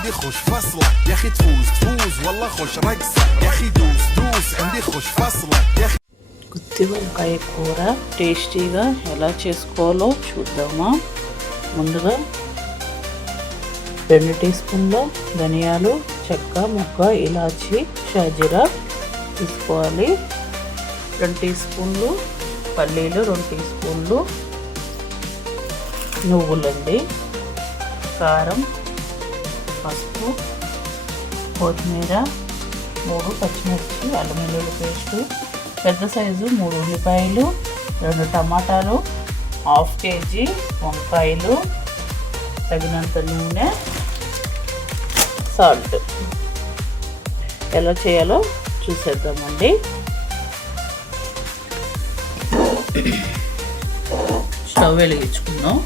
عندي خوش فصلة يا اخي تفوز والله خوش رقصة يا اخي دوس عندي خوش فصلة يا اخي. గుత్తి వంకాయ కూర టేస్టీగా ఎలా చేసుకోవాలో చూద్దామా. ముందుగా 2 టీ స్పూన్ల ధనియాలు, చెక్క, మొగ్గ, ఇలాచి, షాజీరా తీసుకోవాలి. 2 టీ స్పూన్లు పల్లీలు, 2 టీ స్పూన్లు నువ్వులండి, కారం, పసుపు, కొత్తిమీర, 3 పచ్చిమిర్చి, అల్లం వెల్లుల్లి పేస్టు, పెద్ద సైజు 3 ఉల్లిపాయలు, 2 టమాటాలు, 1/2 కేజీ వంకాయలు, తగినంత నూనె, సాల్ట్. ఎలా చేయాలో చూసేద్దామండి. స్టవ్ వెలిగించుకుందాం.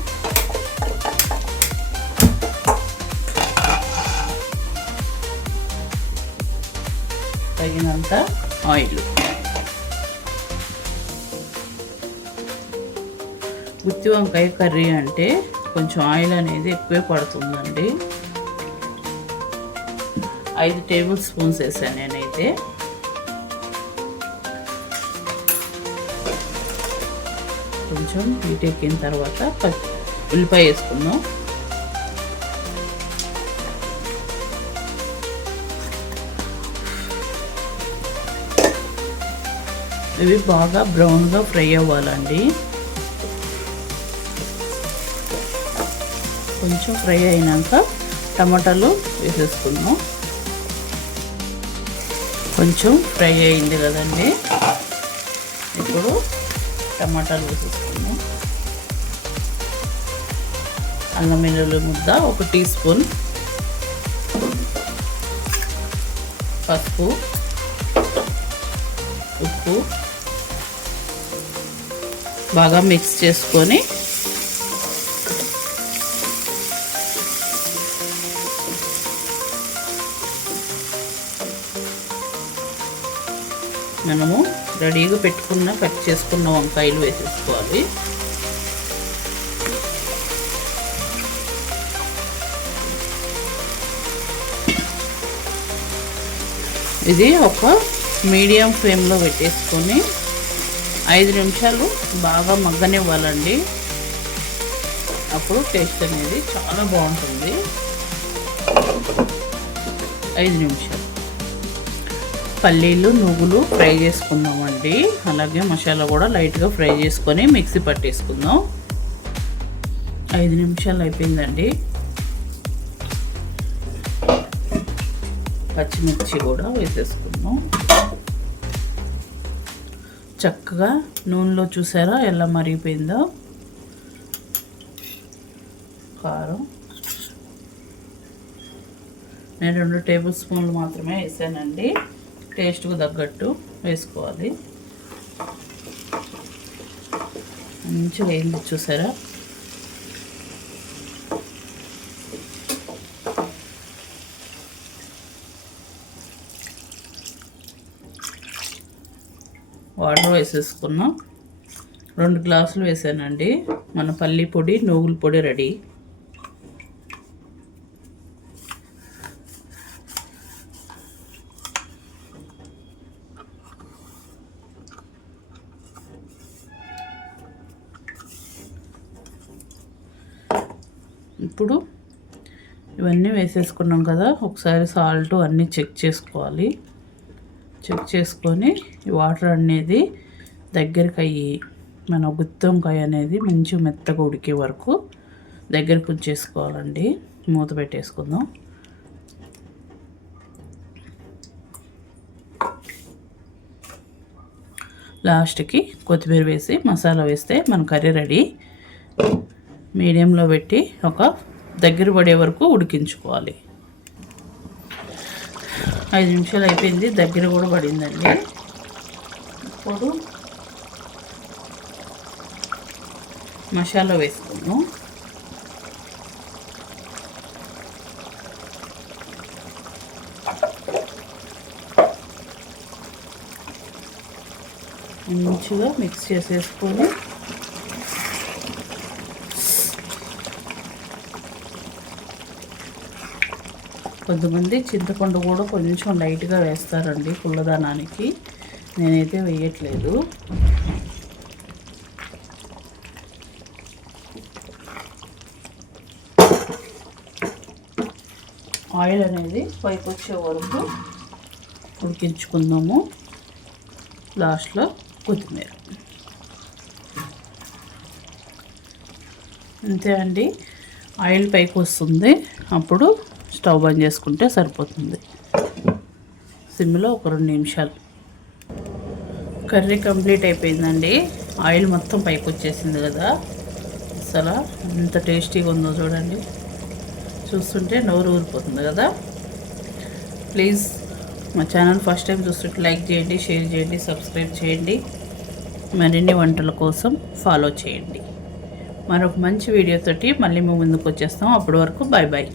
తగినంత ఆయిల్. గుత్తి వంకాయ కర్రీ అంటే కొంచెం ఆయిల్ అనేది ఎక్కువే పడుతుందండి. 5 టేబుల్ స్పూన్స్ వేసాను నేనైతే. కొంచెం హీట్ ఎక్కిన తర్వాత ఉల్లిపాయ వేసుకుందాం. ఇవి బాగా బ్రౌన్గా ఫ్రై అవ్వాలండి. కొంచెం ఫ్రై అయినాక టమాటాలు వేసేసుకుందాం. కొంచెం ఫ్రై అయింది కదండి, ఇప్పుడు టమాటాలు వేసేసుకుందాం. అల్లం వెల్లుల్లి ముద్ద 1 టీ స్పూన్, పసుపు, ఉప్పు బాగా మిక్స్ చేసుకొని మనము రెడీగా పెట్టుకున్న కట్ చేసుకున్న వంకాయలు వేసేసుకోవాలి. ఇది ఒక మీడియం ఫ్లేమ్లో పెట్టేసుకొని 5 నిమిషాలు బాగా మగ్గనివ్వాలండి. అప్పుడు టేస్ట్ అనేది చాలా బాగుంటుంది. 5 నిమిషాలు. పల్లీలు, నువ్వులు ఫ్రై చేసుకుందామండి. అలాగే మసాలా కూడా లైట్గా ఫ్రై చేసుకొని మిక్సీ పట్టేసుకుందాం. 5 నిమిషాలు అయిపోయిందండి. పచ్చిమిర్చి కూడా వేసేసుకుందాం. చక్కగా నూనెలో చూసారా ఎలా మరిగిపోయిందో. కారం నేను 2 టేబుల్ స్పూన్లు మాత్రమే వేసానండి. టేస్ట్కు తగ్గట్టు వేసుకోవాలి. మంచిగా వేయింది చూసారా. వాటర్ వేసేసుకున్నాం. 2 గ్లాసులు వేసానండి. మన పల్లి పొడి, నువ్వుల పొడి రెడీ. ఇప్పుడు ఇవన్నీ వేసేసుకున్నాం కదా, ఒకసారి సాల్ట్ అన్నీ చెక్ చేసుకోవాలి. చెక్ చేసుకొని ఈ వాటర్ అనేది దగ్గరికి అయ్యి మన గుత్తి వంకాయ అనేది మంచిగా మెత్తగా ఉడికే వరకు దగ్గరికి ఉంచేసుకోవాలండి. మూత పెట్టేసుకుందాం. లాస్ట్కి కొత్తిమీర వేసి మసాలా వేస్తే మన కర్రీ రెడీ. మీడియంలో పెట్టి ఒక దగ్గర పడే వరకు ఉడికించుకోవాలి. 5 నిమిషాలు అయిపోయింది, దగ్గర కూడా పడిందండి. ఇప్పుడు మసాలా వేసుకుందాం. మంచిగా మిక్స్ చేసేసుకొని కొంతమంది చింతపండు కూడా కొంచెం లైట్గా వేస్తారండి పుల్లదనానికి. నేనైతే వేయట్లేదు. ఆయిల్ అనేది పైకి వచ్చే వరకు ఉడికించుకుందాము. లాస్ట్లో కొత్తిమీర. అంతే అండి, ఆయిల్ పైకి వస్తుంది. అప్పుడు స్టవ్ బంద్ చేసుకుంటే సరిపోతుంది. సిమ్లో ఒక 2 నిమిషాలు. కర్రీ కంప్లీట్ అయిపోయిందండి. ఆయిల్ మొత్తం పైకి వచ్చేసింది కదా, అసలు ఎంత టేస్టీగా ఉందో చూడండి. చూస్తుంటే నోరు ఊరిపోతుంది కదా. ప్లీజ్ మా ఛానల్ ఫస్ట్ టైం చూస్తుంటే లైక్ చేయండి, షేర్ చేయండి, సబ్స్క్రైబ్ చేయండి. మరిన్ని వంటల కోసం ఫాలో చేయండి. మరొక మంచి వీడియోతోటి మళ్ళీ మేము ముందుకు వచ్చేస్తాం. అప్పటి వరకు బాయ్ బాయ్.